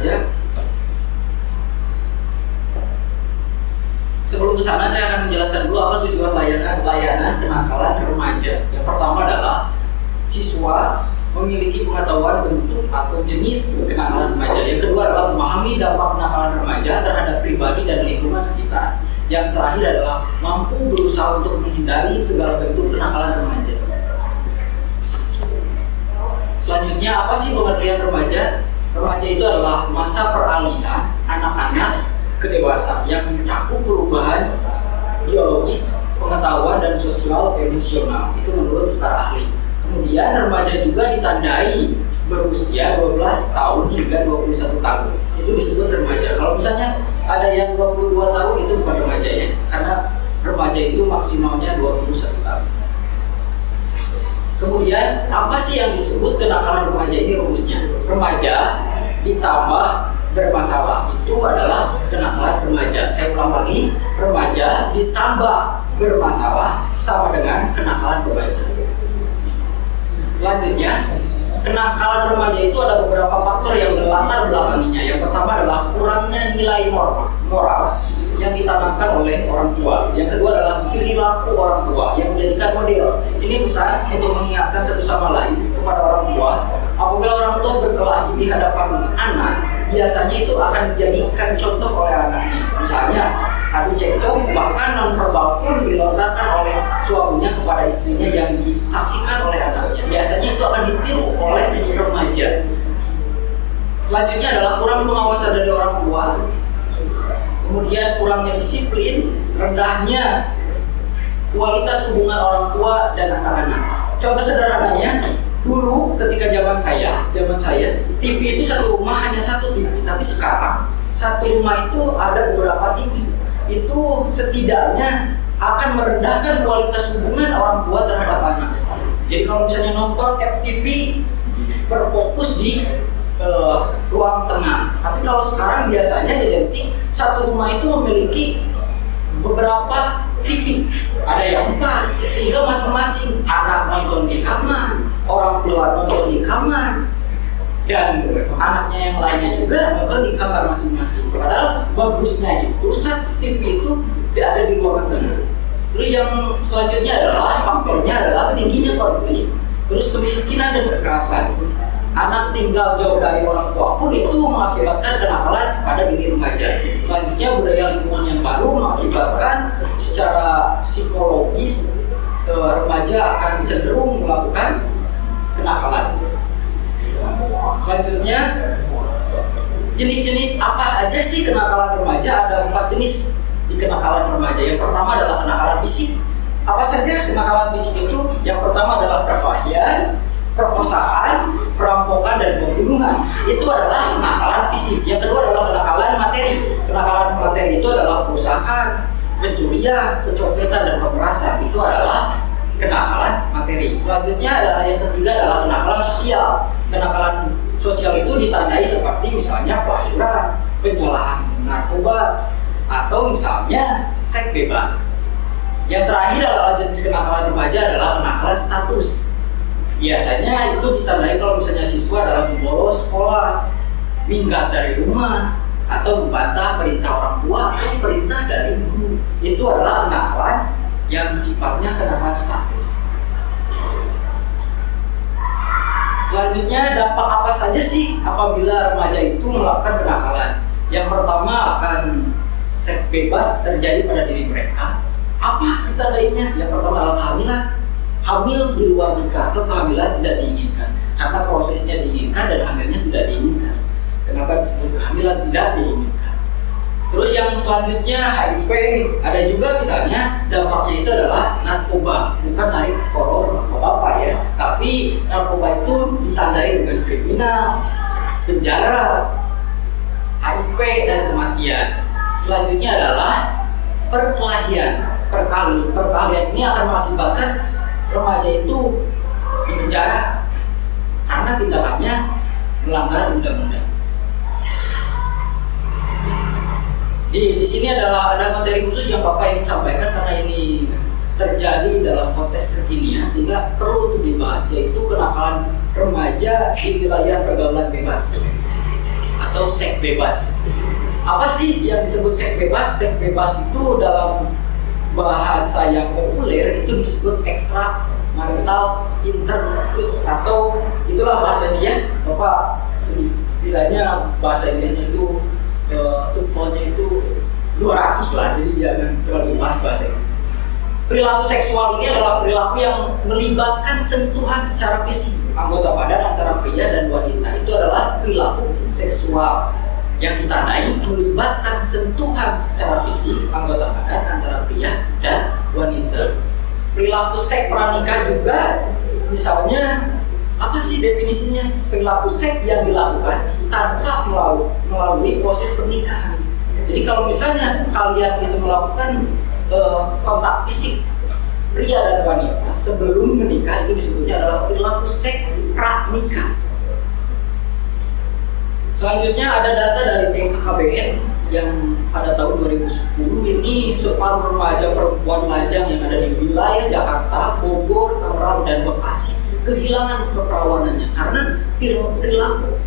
remaja. Sebelum ke sana saya akan menjelaskan dulu apa tujuan layanan kenakalan remaja. Yang pertama adalah siswa memiliki pengetahuan bentuk atau jenis kenakalan remaja. Yang kedua adalah memahami dampak kenakalan remaja terhadap pribadi dan lingkungan sekitar. Yang terakhir adalah mampu berusaha untuk menghindari segala bentuk kenakalan remaja. Selanjutnya, apa sih pengertian remaja? Remaja itu adalah masa peralihan anak-anak ke dewasa yang mencakup perubahan biologis, pengetahuan, dan sosial emosional. Itu menurut para ahli. Kemudian remaja juga ditandai berusia 12 tahun hingga 21 tahun. Itu disebut remaja. Kalau misalnya ada yang 22 tahun itu bukan remaja ya, karena remaja itu maksimalnya 21 tahun. Kemudian apa sih yang disebut kenakalan remaja ini rumusnya? Remaja ditambah bermasalah itu adalah kenakalan remaja. Saya ulang lagi, remaja ditambah bermasalah sama dengan kenakalan remaja. Selanjutnya, kenakalan remaja itu ada beberapa faktor yang melatar belakanginya. Yang pertama adalah kurangnya nilai moral yang ditanamkan oleh orang tua. Yang kedua adalah perilaku orang tua yang menjadikan model. Ini besar untuk mengingatkan satu sama lain kepada orang tua. Apabila orang tua berkelahi di hadapan anak, biasanya itu akan dijadikan contoh oleh anaknya. Misalnya, adu cekcok bahkan non-verbal pun dilontarkan oleh suaminya kepada istrinya yang disaksikan oleh anaknya. Biasanya itu akan ditiru oleh remaja. Selanjutnya adalah kurang pengawasan dari orang tua. Kemudian kurangnya disiplin, rendahnya kualitas hubungan orang tua dan anak-anak. Contoh sederhananya, dulu ketika zaman saya, TV itu satu rumah hanya satu TV, tapi sekarang satu rumah itu ada beberapa TV. Itu setidaknya akan merendahkan kualitas hubungan orang tua terhadap anak. Jadi kalau misalnya nonton FTV berfokus di ruang tengah, tapi kalau sekarang biasanya identik satu rumah itu memiliki beberapa TV, ada yang 4, sehingga masing-masing anak nonton di kamar, orang tua nonton di kamar, dan anaknya yang lainnya juga nonton di kamar masing-masing. Padahal bagusnya itu satu TV itu ada di ruangan tengah. Terus yang selanjutnya adalah faktornya adalah tingginya konflik, terus kemiskinan dan kekerasan. Anak tinggal jauh dari orang tua pun itu mengakibatkan kenakalan pada diri remaja. Selanjutnya budaya lingkungan yang baru mengakibatkan secara psikologis remaja akan cenderung melakukan kenakalan. Selanjutnya, jenis-jenis apa aja sih kenakalan remaja? Ada 4 jenis di kenakalan remaja. Yang pertama adalah kenakalan fisik. Apa saja kenakalan fisik itu? Yang pertama adalah perkelahian, perkosaan, perampokan, dan pembunuhan. Itu adalah kenakalan fisik. Yang kedua adalah kenakalan materi. Kenakalan materi itu adalah perusakan, pencurian, pencopetan, dan pemerasan. Itu adalah kenakalan materi. Selanjutnya adalah yang ketiga adalah kenakalan sosial. Kenakalan sosial itu ditandai seperti misalnya pelacuran, penyalahan narkoba, atau misalnya seks bebas. Yang terakhir adalah jenis kenakalan remaja adalah kenakalan status. Biasanya itu ditandai kalau misalnya siswa dalam membolos sekolah, minggat dari rumah, atau membantah perintah orang tua atau perintah dari guru. Itu adalah kenakalan yang sifatnya kenakalan status. Selanjutnya, dampak apa saja sih apabila remaja itu melakukan kenakalan? Yang pertama akan seks bebas terjadi pada diri mereka. Apa ditandainya? Yang pertama adalah kehamilan. Hamil di luar nikah atau kehamilan tidak diinginkan, karena prosesnya diinginkan dan hamilnya tidak diinginkan. Kenapa disebut kehamilan tidak diinginkan? Terus yang selanjutnya HIV. Ada juga misalnya dampaknya itu adalah narkoba, bukan narik kolor apa-apa ya, tapi narkoba itu ditandai dengan kriminal, penjara, HIV, dan kematian. Selanjutnya adalah perkelahian. Perkelahian ini akan mengakibatkan remaja itu di penjara karena tindakannya melanggar undang-undang. Di sini ada materi khusus yang Bapak ingin sampaikan karena ini terjadi dalam konteks kekinian sehingga perlu untuk dibahas, yaitu kenakalan remaja di wilayah pergaulan bebas atau atau seks bebas. Apa sih yang disebut seks bebas? Seks bebas itu dalam bahasa yang populer itu disebut extramarital intercourse, atau itulah bahasanya ya. Bapak setidaknya bahasa Inggrisnya itu tumpelnya itu 200 lah, jadi jangan terlalu bahasa Inggris. Perilaku seksual ini adalah perilaku yang melibatkan sentuhan secara fisik anggota badan antara pria dan wanita. Itu adalah perilaku seksual yang ditandai melibatkan sentuhan secara fisik anggota badan antara pria dan wanita. Perilaku seks pranikah juga, misalnya apa sih definisinya? Perilaku seks yang dilakukan tanpa melalui proses pernikahan. Jadi kalau misalnya kalian itu melakukan kontak fisik pria dan wanita sebelum menikah, itu disebutnya adalah perilaku seks pranikah. Selanjutnya ada data dari BKKBN yang pada tahun 2010 ini separuh remaja perempuan lajang yang ada di wilayah Jakarta, Bogor, Tangerang, dan Bekasi kehilangan keperawanannya karena perilaku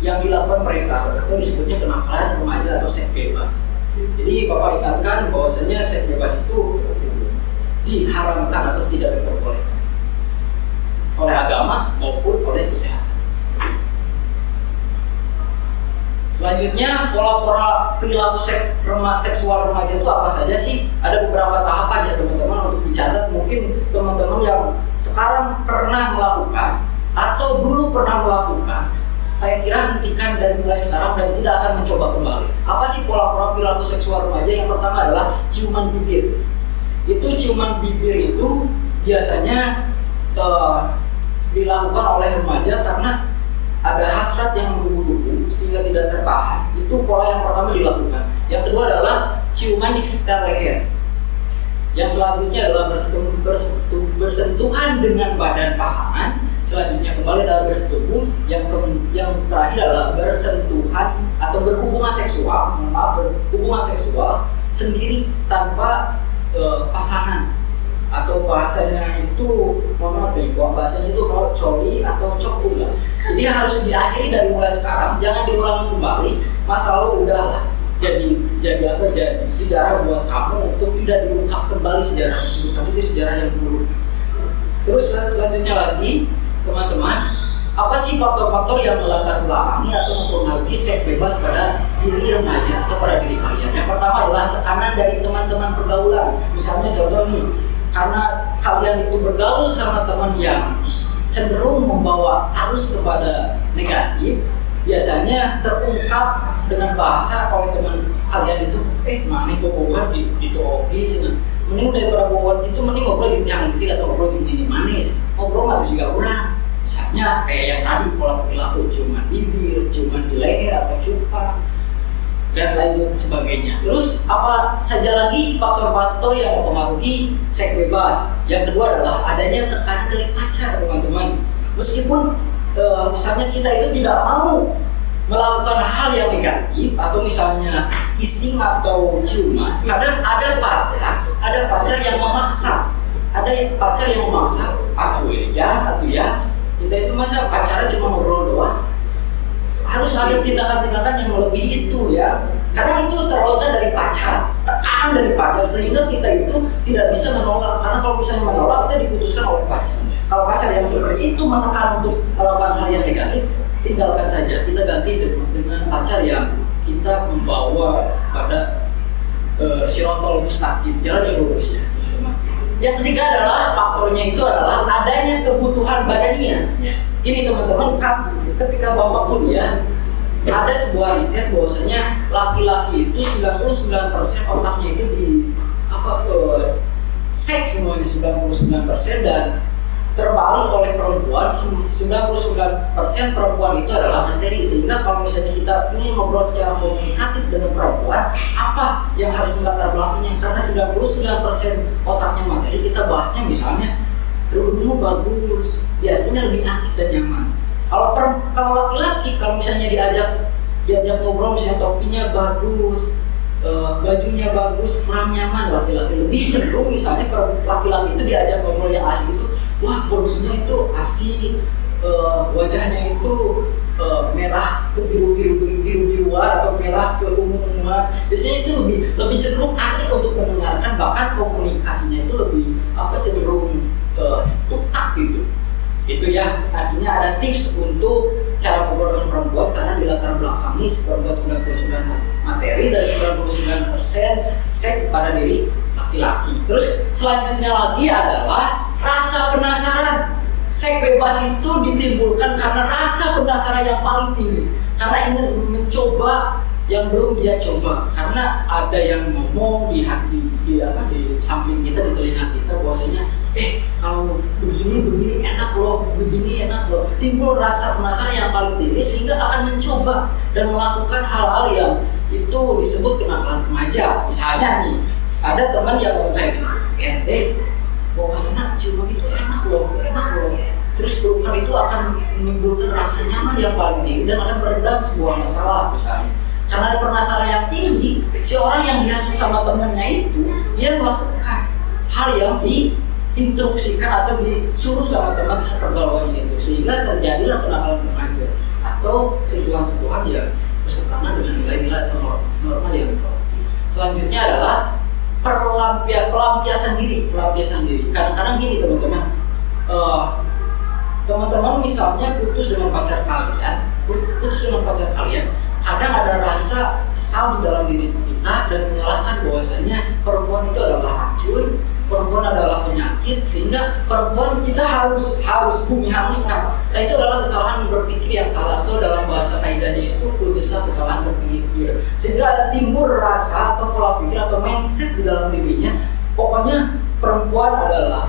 yang dilakukan mereka, atau disebutnya kenakalan remaja atau seks bebas. Jadi Bapak ingatkan bahwasanya seks bebas itu diharamkan atau tidak diperbolehkan oleh agama maupun oleh kesehatan. Selanjutnya, pola-pola perilaku seksual remaja itu apa saja sih? Ada beberapa tahapan ya teman-teman untuk dicatat. Mungkin teman-teman yang sekarang pernah melakukan atau dulu pernah melakukan, saya kira hentikan dari mulai sekarang dan tidak akan mencoba kembali. Apa sih pola-pola perilaku seksual remaja? Yang pertama adalah ciuman bibir. Itu ciuman bibir itu biasanya dilakukan oleh remaja karena ada hasrat yang menggebu-gebu sehingga tidak tertahan. Itu pola yang pertama dilakukan. Yang kedua adalah ciuman di sekitar leher. Yang selanjutnya adalah bersentuhan dengan badan pasangan. Selanjutnya kembali adalah bersetubuh. Yang terakhir adalah bersentuhan atau berhubungan seksual sendiri tanpa pasangan, atau bahasanya itu bahasanya itu kalau coli atau cokul. Jadi harus diakhiri dari mulai sekarang, jangan diulangi kembali. Masa lalu udahlah jadi sejarah buat kamu untuk tidak diungkap kembali sejarah tersebut, tapi itu sejarah yang buruk. Terus selanjutnya lagi teman-teman, apa sih faktor-faktor yang melatar belakangi atau mempengaruhi seks bebas pada diri remaja atau pada diri kalian? Yang pertama adalah tekanan dari teman-teman pergaulan. Misalnya contoh nih, karena kalian itu bergaul sama teman yang cenderung membawa arus kepada negatif, biasanya terungkap dengan bahasa oleh teman kalian itu, mana bobogan gitu oke senang. Mending daripada bobogan gitu, mending ngobrol gitu yang istri atau ngobrol gitu ini manis. Ngobrol mah itu juga kurang. Misalnya kayak yang tadi pola perilaku ciuman bibir, ciuman di leher atau cupang dan lain sebagainya. Terus apa saja lagi faktor-faktor yang mempengaruhi seks bebas? Yang kedua adalah adanya tekanan dari pacar, teman-teman. Meskipun misalnya kita itu tidak mau melakukan hal yang negatif atau misalnya kissing atau ciuman, kadang ada pacar yang memaksa. Ada pacar yang memaksa, aku ya, kita itu masa pacaran cuma ngobrol doang. Harus ada tindakan-tindakan yang melebihi itu ya. Karena itu terlontar dari pacar, tekanan dari pacar, sehingga kita itu tidak bisa menolak. Karena kalau misalnya menolak, kita diputuskan oleh pacar. Kalau pacar yang seperti itu menekan untuk melakukan hal yang negatif, tinggalkan saja. Kita ganti dengan pacar yang kita membawa pada sirotol mustaqim, jalan yang lurus ya. Yang ketiga adalah faktornya itu adalah adanya kebutuhan badania. Ini teman-teman, ketika Bapak kuliah, ada sebuah riset bahwasanya laki-laki itu 99% otaknya itu di seks semuanya 99%, dan terbalik oleh perempuan 99% perempuan itu adalah materi. Sehingga kalau misalnya kita ingin ngobrol secara komunikatif dengan perempuan, apa yang harus melatar belakangnya? Karena 99% otaknya materi, kita bahasnya misalnya kerudungmu bagus, biasanya lebih asik dan nyaman. Kalau laki-laki, kalau misalnya diajak ngobrol, misalnya topinya bagus, bajunya bagus, kurang nyaman, laki-laki lebih cenderung misalnya laki-laki itu diajak ngobrol yang asik itu, wah bodinya itu asik, wajahnya itu merah ke biruan atau merah ke ungu-unguan. Biasanya itu lebih cenderung asik untuk mendengarkan, bahkan komunikasinya itu lebih cenderung tutak gitu. Itu ya, artinya ada tips untuk cara ngobrol dengan perempuan, karena di latar belakangi perempuan 99 materi dan 99% seks pada diri laki-laki. Terus selanjutnya lagi adalah rasa penasaran. Seks bebas itu ditimbulkan karena rasa penasaran yang paling tinggi, karena ingin mencoba yang belum dia coba. Karena ada yang ngomong di samping kita, di telinga kita, bahwasanya kalau begini enak loh, begini enak loh. Timbul rasa penasaran yang paling tinggi sehingga akan mencoba dan melakukan hal-hal yang itu disebut kenakalan remaja. Misalnya nih, ada teman yang ngomong kayak ente bawa sana ciuman itu enak loh. Terus pelukan itu akan menimbulkan rasa nyaman yang paling tinggi dan akan meredam sebuah masalah misalnya. Karena ada penasaran yang tinggi, si orang yang dihasut sama temannya itu, dia melakukan hal yang diinstruksikan atau disuruh sama teman sepergaulannya itu, sehingga terjadilah kenakalan remaja atau sentuhan-sentuhan yang berseberangan dengan nilai-nilai atau norma yang berlaku. Selanjutnya adalah pelampiasan diri. Kadang-kadang gini teman-teman misalnya putus dengan pacar kalian, kadang ada rasa kesal di dalam diri kita dan menyalahkan bahwasanya perempuan itu adalah racun, perempuan adalah penyakit, sehingga perempuan kita harus bumi hanguskan. Nah, itu adalah kesalahan berpikir yang salah, atau dalam bahasa kaidahnya itu kulbesa kesalahan berpikir, sehingga ada timbul rasa atau pola pikir atau mindset di dalam dirinya, pokoknya perempuan adalah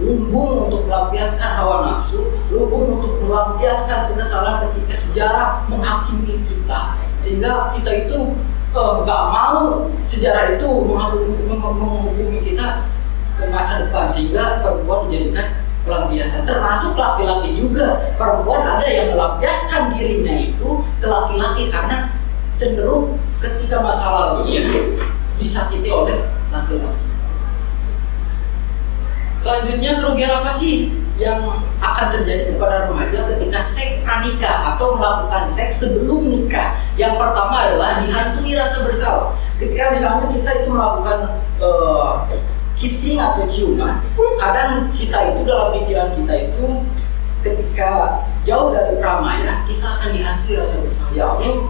lumbung untuk melampiaskan hawa nafsu, lumbung untuk melampiaskan kekesalan ketika sejarah menghakimi kita, sehingga kita itu nggak mau sejarah itu menghukumi kita ke masa depan, sehingga perempuan dijadikan pelampiasan. Termasuk laki-laki juga, perempuan ada yang melampiaskan dirinya itu ke laki-laki karena cenderung ketika masa lalunya disakiti oleh laki-laki. Selanjutnya, kerugian apa sih yang akan terjadi kepada remaja ketika seks pranikah atau melakukan seks sebelum nikah? Yang pertama adalah dihantui rasa bersalah. Ketika misalnya kita itu melakukan kissing atau ciuman, kadang kita itu dalam pikiran kita itu ketika jauh dari pramaya, kita akan dihantui rasa bersalah. Ya Allah,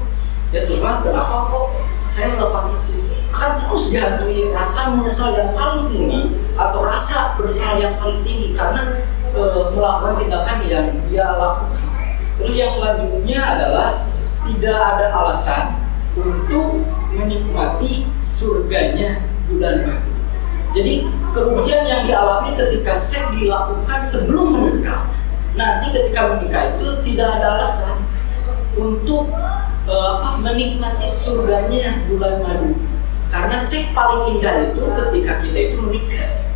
ya Tuhan, kenapa kok saya melakukan itu? Akan terus dihantui rasa menyesal yang paling tinggi atau rasa bersalah yang paling tinggi karena melakukan tindakan yang dia lakukan. Terus yang selanjutnya adalah tidak ada alasan untuk menikmati surganya bulan madu. Jadi kerugian yang dialami ketika seks dilakukan sebelum menikah, nanti ketika menikah itu tidak ada alasan untuk menikmati surganya bulan madu. Karena seks paling indah itu ketika kita itu menikah,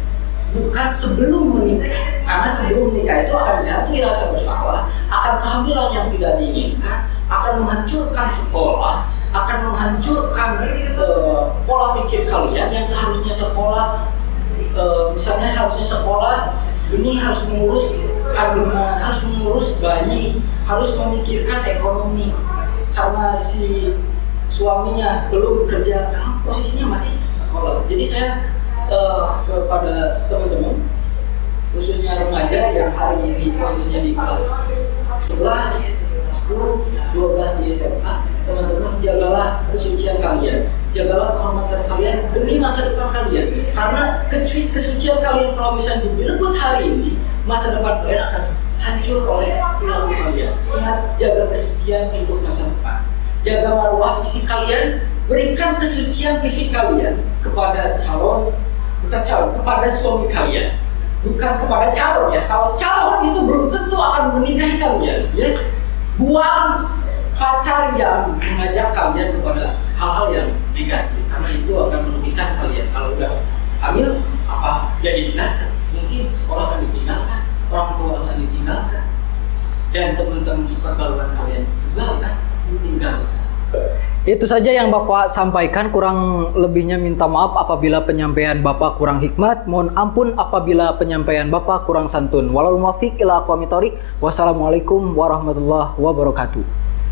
bukan sebelum menikah. Karena sebelum menikah itu akan dihantui rasa bersalah, akan kehamilan yang tidak diinginkan, akan menghancurkan sekolah, akan menghancurkan pola pikir kalian yang seharusnya sekolah, misalnya harusnya sekolah ini harus mengurus kandungan, harus mengurus bayi, harus memikirkan ekonomi, karena si suaminya belum kerja, karena posisinya masih sekolah. Jadi saya kepada teman-teman, khususnya remaja yang hari ini posisinya di kelas 11, 10, 12 di SMA, teman-teman jagalah kesucian kalian, jagalah kehormatan kalian demi masa depan kalian. Karena kesucian kalian kalau misalnya direbut hari ini, masa depan kalian akan hancur oleh perilaku kalian. Ingat, jaga kesucian untuk masa depan. Jaga marwah fisik kalian, berikan kesucian fisik kalian kepada kepada suami kalian, bukan kepada calon ya. Kalau calon itu belum tentu akan menikahi kalian, ya. Buang pacar yang mengajak kalian kepada hal-hal yang negatif, karena itu akan merugikan kalian. Kalau udah hamil, apa jadi nikah? Mungkin sekolah akan ditinggalkan, orang tua akan ditinggalkan, dan teman-teman sepergaulan kalian juga akan ditinggalkan. Itu saja yang Bapak sampaikan, kurang lebihnya minta maaf apabila penyampaian Bapak kurang hikmat, mohon ampun apabila penyampaian Bapak kurang santun. Walal muwaffiq ila aqwamit thoriq. Wassalamualaikum warahmatullahi wabarakatuh.